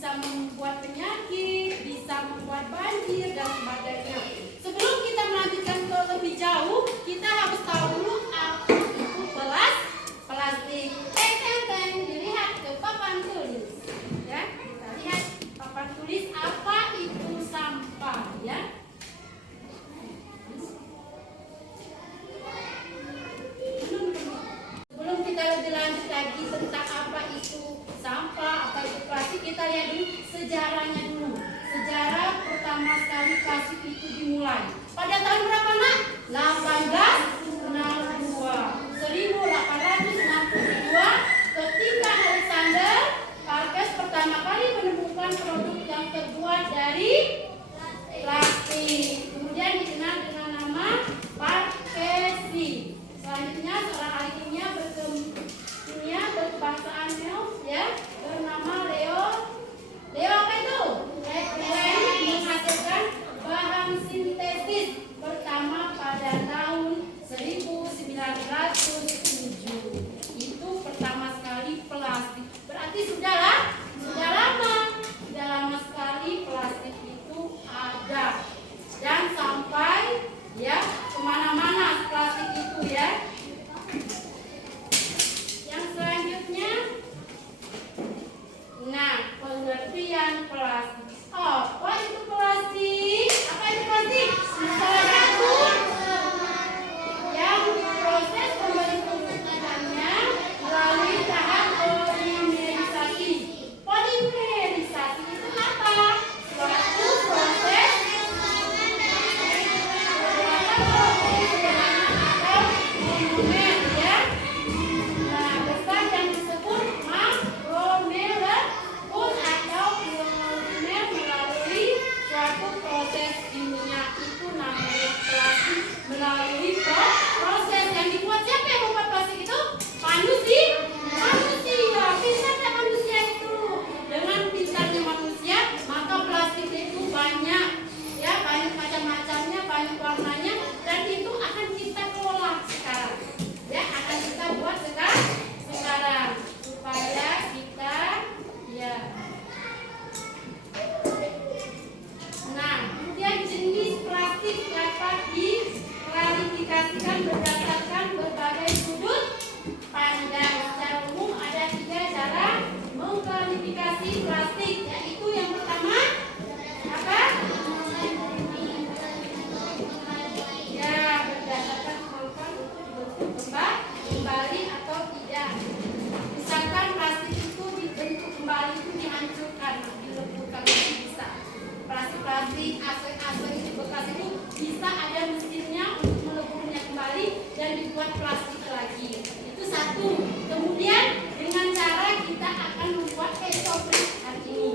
bisa membuat penyakit, bisa membuat banjir dan sebagainya. Sebelum kita melanjutkan ke lebih jauh, kita harus tahu dulu apa itu plastik. Dilihat ke papan tulis. Ya, kita lihat papan tulis apa itu sampah, ya. Sebelum kita lebih lanjut lagi tentang apa itu sampah, apa itu plastik, kita lihat dulu sejarahnya dulu. Sejarah pertama sekali plastik itu dimulai pada tahun berapa, Nak? 1862 ketika Alexander Parkes pertama kali menemukan produk yang terbuat dari plastik. Kemudian dikenal dengan nama Parkesi. Selanjutnya seorang ahli kimia berkebangsaan Wales, ya, bernama Leo apa itu? Menghasilkan bahan sintesis pertama pada tahun 1907. Itu pertama sekali plastik. Berarti sudah lama sekali plastik itu ada. Dan sampai, ya, kemana-mana plastik itu, ya. Yang selanjutnya, nah, pengertian plastik. Apa itu plastik? Apa itu plastik? Salah satu yang proses pembentukannya melalui tahap polimerisasi. Polimerisasi itu apa? Suatu proses monomer, ya. Nah, besar yang disebut makromer pun atau polimer melalui suatu proses kimia, itu namanya plastik. Melalui proses yang dibuat, siapa yang membuat plastik itu? Manusia. Pintarnya manusia itu. Dengan pintarnya manusia, maka plastik itu banyak, ya, banyak macam-macamnya, banyak warnanya, dan itu akan kita kelola sekarang, ya, akan kita buat sekarang supaya kita, ya. Nah, kemudian jenis plastik dapat diklarifikasikan berdasarkan berbagai sudut pandang. Secara umum ada 3 cara mengklarifikasi plastik, yaitu yang pertama apa? Ya, berdasarkan kemampuan untuk dibentuk kembali atau tidak. Misalkan plastik itu dibentuk kembali, itu dihancurkan, dileburkan, itu bisa. Plastik AC itu bekas itu bisa ada mesinnya untuk meleburnya kembali dan dibuat plastik lagi. Itu satu. Kemudian dengan cara kita akan membuat esoprik hari ini.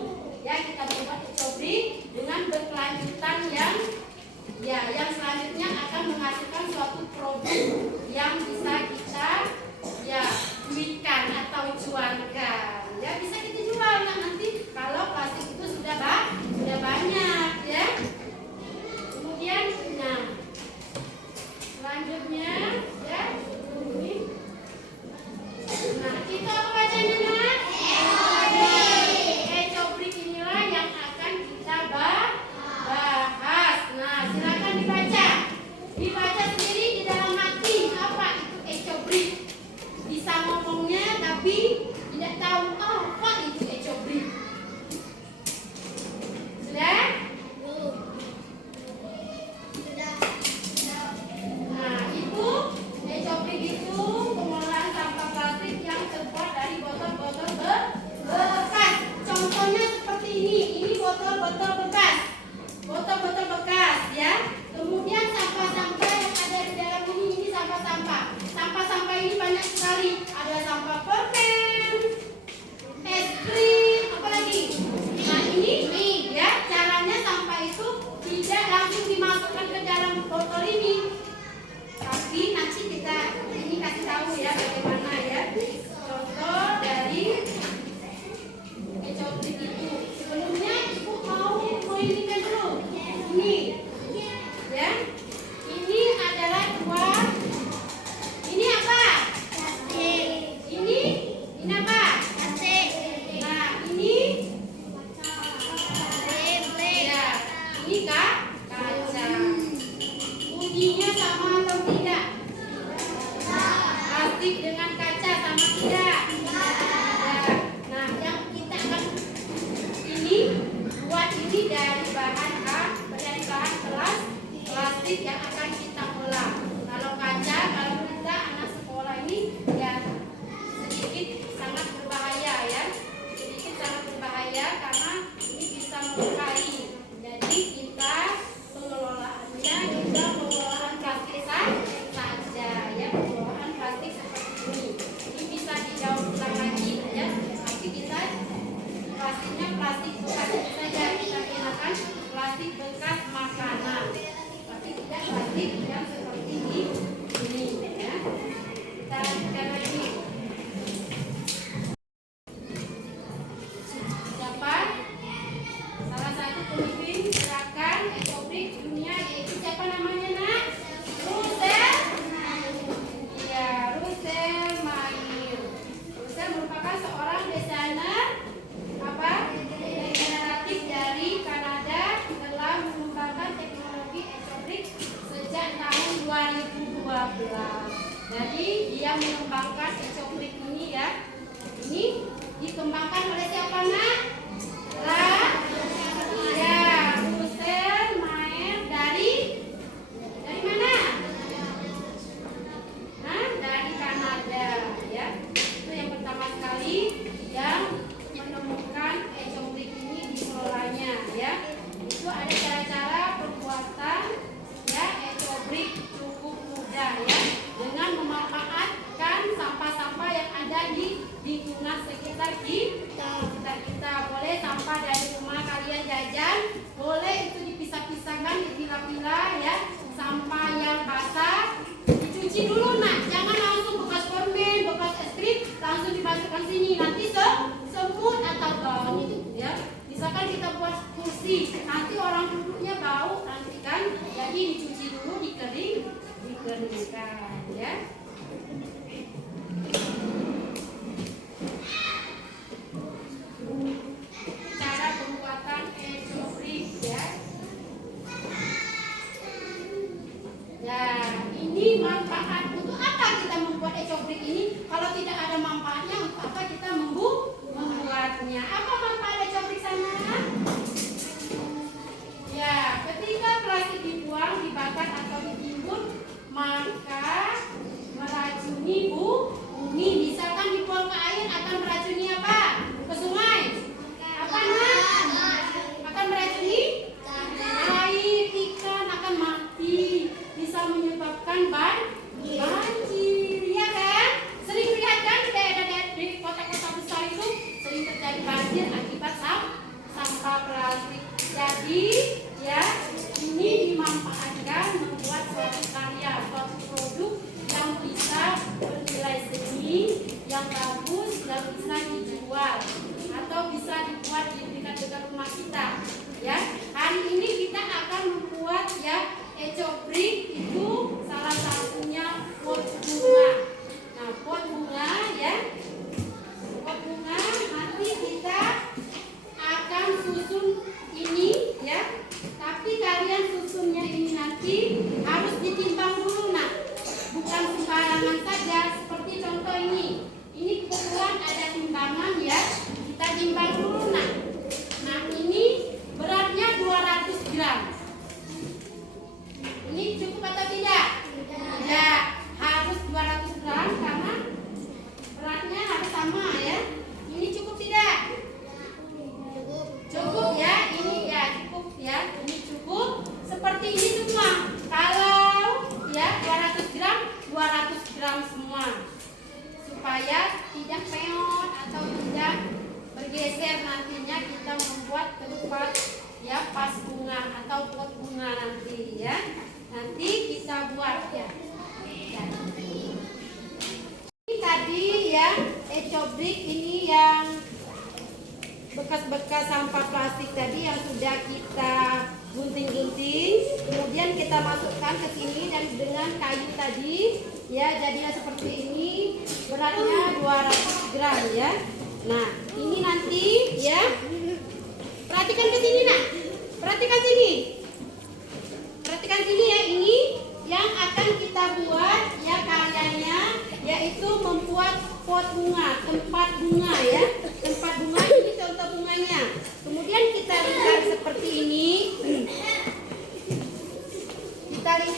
plastik yang akan kita olah. Kalau kaca, kalau kita anak sekolah ini ya sedikit sangat berbahaya ya, sedikit sangat berbahaya karena ini bisa melukai. Jadi kita pengelolaannya juga pengelolaan plastik saja ya, pengelolaan plastik seperti ini. Ini bisa didaur ulang lagi ya, tapi kita plastiknya plastik bekas saja, kita gunakan plastik bekas makanan, tapi tidak plastik yang seperti ini ya. Kita lihat lagi. Siapa? Salah satu pemimpin gerakan ekobrik dunia yaitu siapa namanya nak? Russell. Iya, Russell Meyer. Russell merupakan seorang desainer regeneratif dari Kanada, telah mengembangkan teknologi ekobrik sejak tahun 2012. Jadi dia mengembangkan ekobrik ini ya. Ini dikembangkan oleh siapa nak? Ya, Russell Meyer dari mana? Dari Kanada ya. Itu yang pertama sekali yang menemukan ekobrik ini dikelolanya ya. Itu ada cara-cara pembuatan ya ekobrik cukup mudah ya, dengan memanfaatkan sampah-sampah yang ada di lingkungan sekitar kita. Boleh sampah dari rumah kalian jajan, boleh itu dipisah-pisahkan, dipilah-pilah ya. Sampah yang basah dicuci dulu nak, jangan langsung bekas permen, bekas es krim langsung dimasukkan sini, nanti semut atau bau ya. Misalkan kita buat kursi, nanti orang duduknya bau nanti kan, jadi dicuci dulu, dikeringkan ya. Cara pembuatan ekobrik ya. Ya, ini manfaat. Untuk apa kita membuat ekobrik ini? Kalau tidak ada manfaatnya, untuk apa kita membuatnya? Apa manfaat ekobrik sana? Ya, ketika plastik dibuang, dibakar atau ditimbun, maka meracuni bumi. Misalkan dibuang ke air, akan meracuni apa? Ke sungai. Apa nak? Akan meracuni air, ikan akan mati, bisa menyebabkan banjir, ya kan? Sering lihat kan di daerah di kota-kota besar itu sering terjadi banjir akibat sampah plastik. Jadi ya, ini dimanfaatkan membuat suatu karya, suatu produk yang bisa bernilai seni, yang bagus, dan bisa dijual atau bisa dibuat di dekat-dekat rumah kita. Ya, hari ini kita akan membuat ya ekobrik, itu salah satunya pot bunga. Nah, pot bunga ya, pot bunga nanti kita akan susun ini ya. Tapi kalian susunnya ini nanti harus ditimbang dulu nak, bukan sembarangan saja. Seperti contoh ini kebetulan ada timbangan ya, kita timbang dulu nak. Nah, ini beratnya 200 gram. Ini cukup atau tidak? Tidak, harus 200 gram karena beratnya harus sama ya. Ini cukup tidak? Cukup ya, ini ya cukup ya, ini cukup. Seperti ini semua. Kalau ya 200 gram, 200 gram semua. Supaya tidak peot atau tidak bergeser nantinya kita membuat tempat ya pas bunga atau pot bunga nanti ya. Nanti kita buat ya. Ini tadi ya ekobrik ini yang bekas-bekas sampah plastik tadi yang sudah kita gunting-gunting, kemudian kita masukkan ke sini dan dengan kayu tadi ya jadinya seperti ini, beratnya 200 gram ya. Nah, ini nanti ya, perhatikan ke sini nak, perhatikan sini ya, ini yang akan kita buat ya karyanya, yaitu membuat pot bunga, tempat bunga ya, tempat bunga ini contoh bunganya. Kemudian kita lihat seperti ini, kita lihat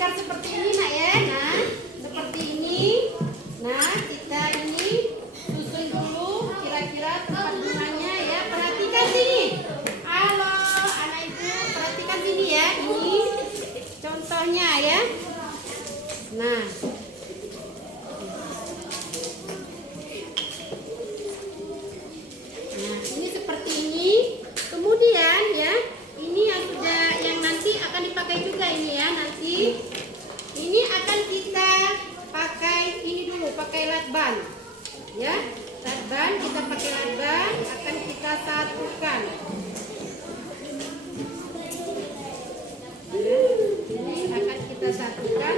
kita satukan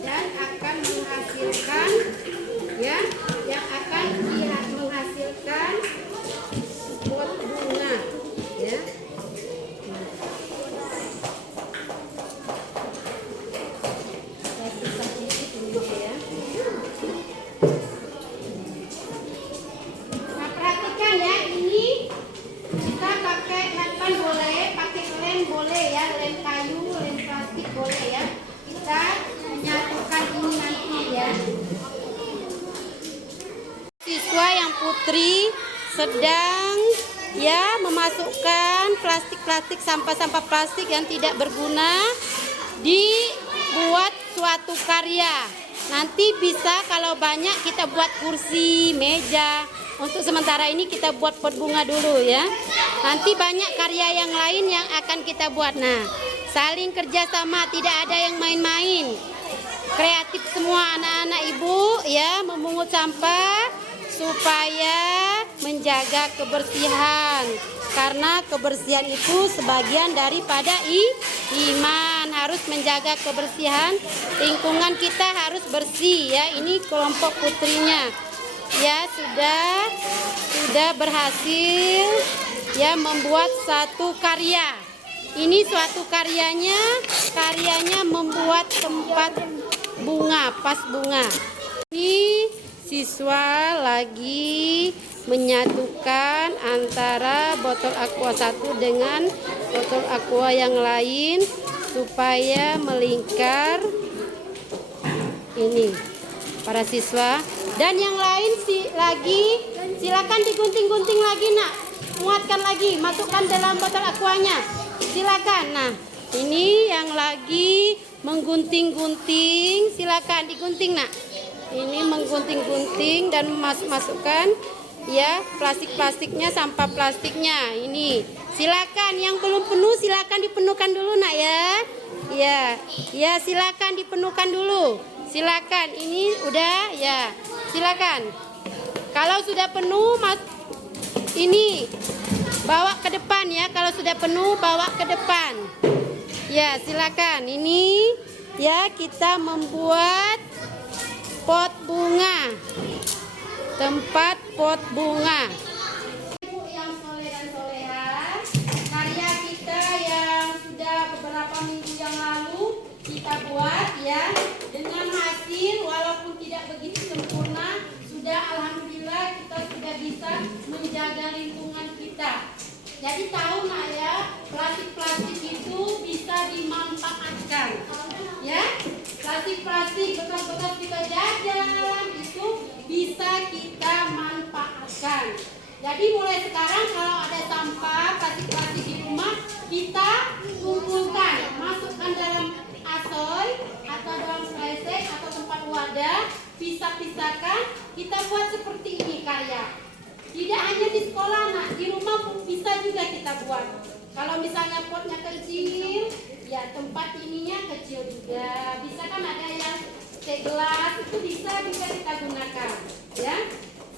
dan akan menghasilkan ya, yang akan menghasilkan pot bunga ya. Nah, perhatikan ya, ini kita pakai lempan boleh, pakai lem boleh ya, lem kayu, lem plastik boleh ya. Kita menyatukan ini nanti ya. Siswa yang putri sedang ya memasukkan plastik-plastik, sampah-sampah plastik yang tidak berguna dibuat suatu karya. Nanti bisa kalau banyak kita buat kursi, meja. Untuk sementara ini kita buat pot bunga dulu ya. Nanti banyak karya yang lain yang akan kita buat. Nah, saling kerjasama, tidak ada yang main-main. Kreatif semua anak-anak ibu ya, memungut sampah supaya menjaga kebersihan. Karena kebersihan itu sebagian daripada iman. Harus menjaga kebersihan, lingkungan kita harus bersih ya. Ini kelompok putrinya ya, sudah berhasil ya membuat satu karya. Ini suatu karyanya membuat tempat bunga, pas bunga. Ini siswa lagi menyatukan antara botol aqua satu dengan botol aqua yang lain supaya melingkar ini para siswa. Dan yang lain silakan digunting-gunting lagi nak, muatkan lagi, masukkan dalam botol aquanya, silakan. Nah, ini yang lagi menggunting-gunting, silakan digunting nak. Ini menggunting-gunting dan masukkan ya plastik-plastiknya, sampah plastiknya. Ini silakan, yang belum penuh silakan dipenuhkan dulu nak ya. Ya silakan dipenuhkan dulu. Silakan, ini udah ya. Silakan. Kalau sudah penuh ini bawa ke depan ya. Kalau sudah penuh bawa ke depan. Ya, silakan. Ini ya, kita membuat pot bunga. Tempat pot bunga. Ibu yang soleh dan soleha, karya kita yang sudah beberapa minggu yang lalu kita buat ya, dengan hasil walaupun tidak begitu sempurna, sudah alhamdulillah kita sudah bisa menjaga lingkungan kita. Jadi tahu nak ya, plastik-plastik itu bisa dimanfaatkan ya. Plastik-plastik bekas-bekas kita jajan itu bisa kita manfaatkan. Jadi mulai sekarang kalau ada sampah plastik-plastik di rumah, kita kumpulkan, masukkan dalam asoy atau dalam kresek atau tempat wadah, pisah-pisahkan, kita buat seperti ini karya. Tidak hanya di sekolah nak, di rumah pun bisa juga kita buat. Kalau misalnya potnya kecil, ya tempat ininya kecil juga. Bisa kan ada yang gelas, itu bisa juga kita gunakan ya.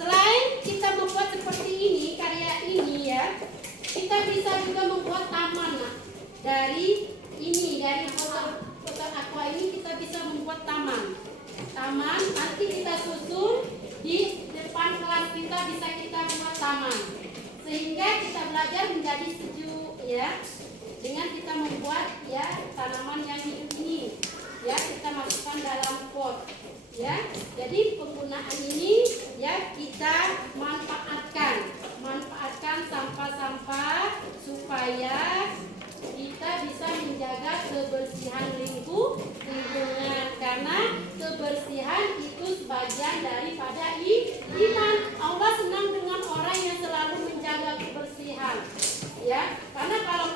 Selain kita membuat seperti ini, karya ini ya, kita bisa juga membuat taman nak. Dari botol aqua ini kita bisa membuat taman. Nanti kita susun di depan kelas kita, bisa kita buat taman. Sehingga kita belajar menjadi sejuk ya. Dengan kita membuat ya tanaman yang hidup ini. Ya, kita masukkan dalam pot. Ya. Jadi penggunaan ini ya kita manfaatkan sampah-sampah supaya kita bisa menjaga kebersihan lingkungan, karena kebersihan itu sebagian daripada iman. Allah senang dengan orang yang selalu menjaga kebersihan ya, karena kalau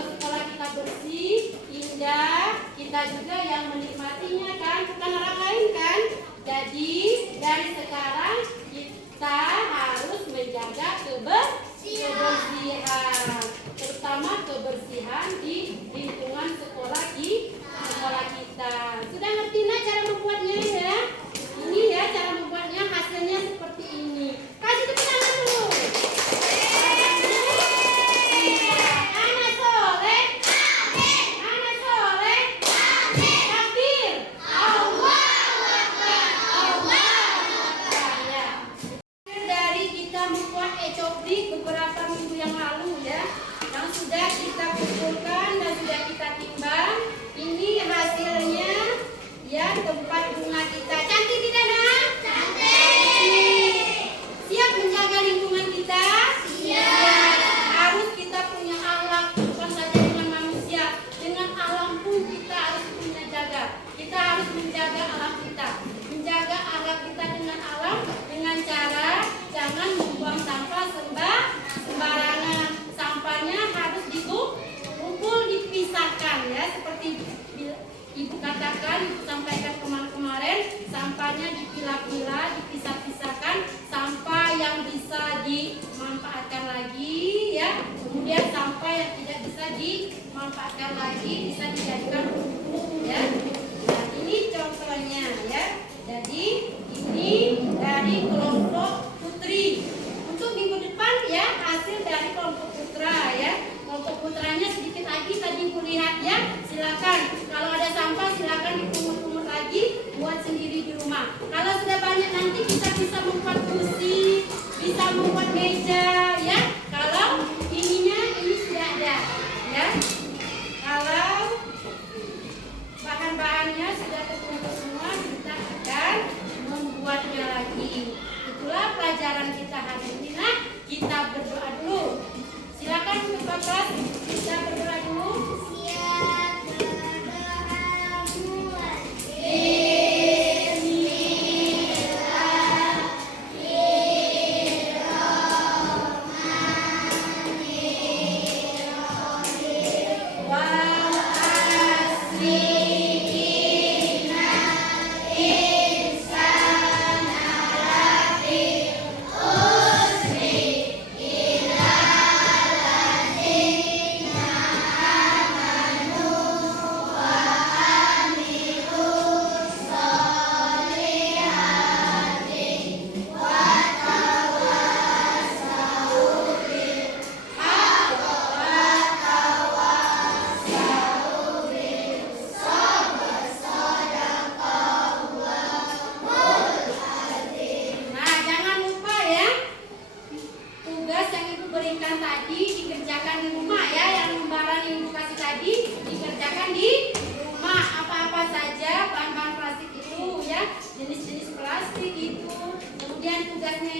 sekolah kita bersih, indah, kita juga yang menikmatinya kan, bukan orang lain kan. Jadi dari sekarang kita harus menjaga kebersihan, terutama kebersihan di lingkungan sekolah kita. Sudah ngerti nak cara membuatnya ya? Ini ya cara membuatnya, hasilnya seperti ini. Kasih tepuk tangan dulu. Anak soleh. yang lalu ya, yang sudah kita kumpulkan dan sudah kita timbang. Ini hasilnya ya, tempat bunga kita. Cantik tidak nak? Cantik. Siap menjaga lingkungan kita? Siap. Harus kita punya akhlak, bukan saja dengan manusia, dengan alam pun kita harus punya jaga. Kita harus menjaga alam kita, menjaga akhlak kita dengan alam dengan cara jangan membuang sampah sembarangan. Sampahnya harus dikumpul, dipisahkan ya, seperti Ibu katakan, Ibu sampaikan kemarin, sampahnya dipilah-pilah, dipisah-pisahkan, sampah yang bisa dimanfaatkan lagi ya, kemudian sampah yang tidak bisa dimanfaatkan lagi bisa dijadikan pupuk ya. Nah, ini contohnya ya. Jadi ini dari kelompok putri. Untuk minggu depan ya, hasil dari kelompok putra ya. Kelompok putranya sedikit lagi tadi Ibu lihat ya. Silakan kalau ada sampah silakan dipungut-pungut lagi buat sendiri di rumah. Kalau sudah banyak nanti kita bisa membuat kursi, bisa membuat meja ya. Kalau ini sudah ada ya. Kalau bahan-bahannya sudah terkumpul semua, kita akan membuatnya lagi. Itulah pelajaran kita hari ini. Nah, kita berdoa dulu. Silakan Bapak kelas, kita berdoa dulu. Siap berdoa mulai. Jenis-jenis plastik itu, kemudian tugasnya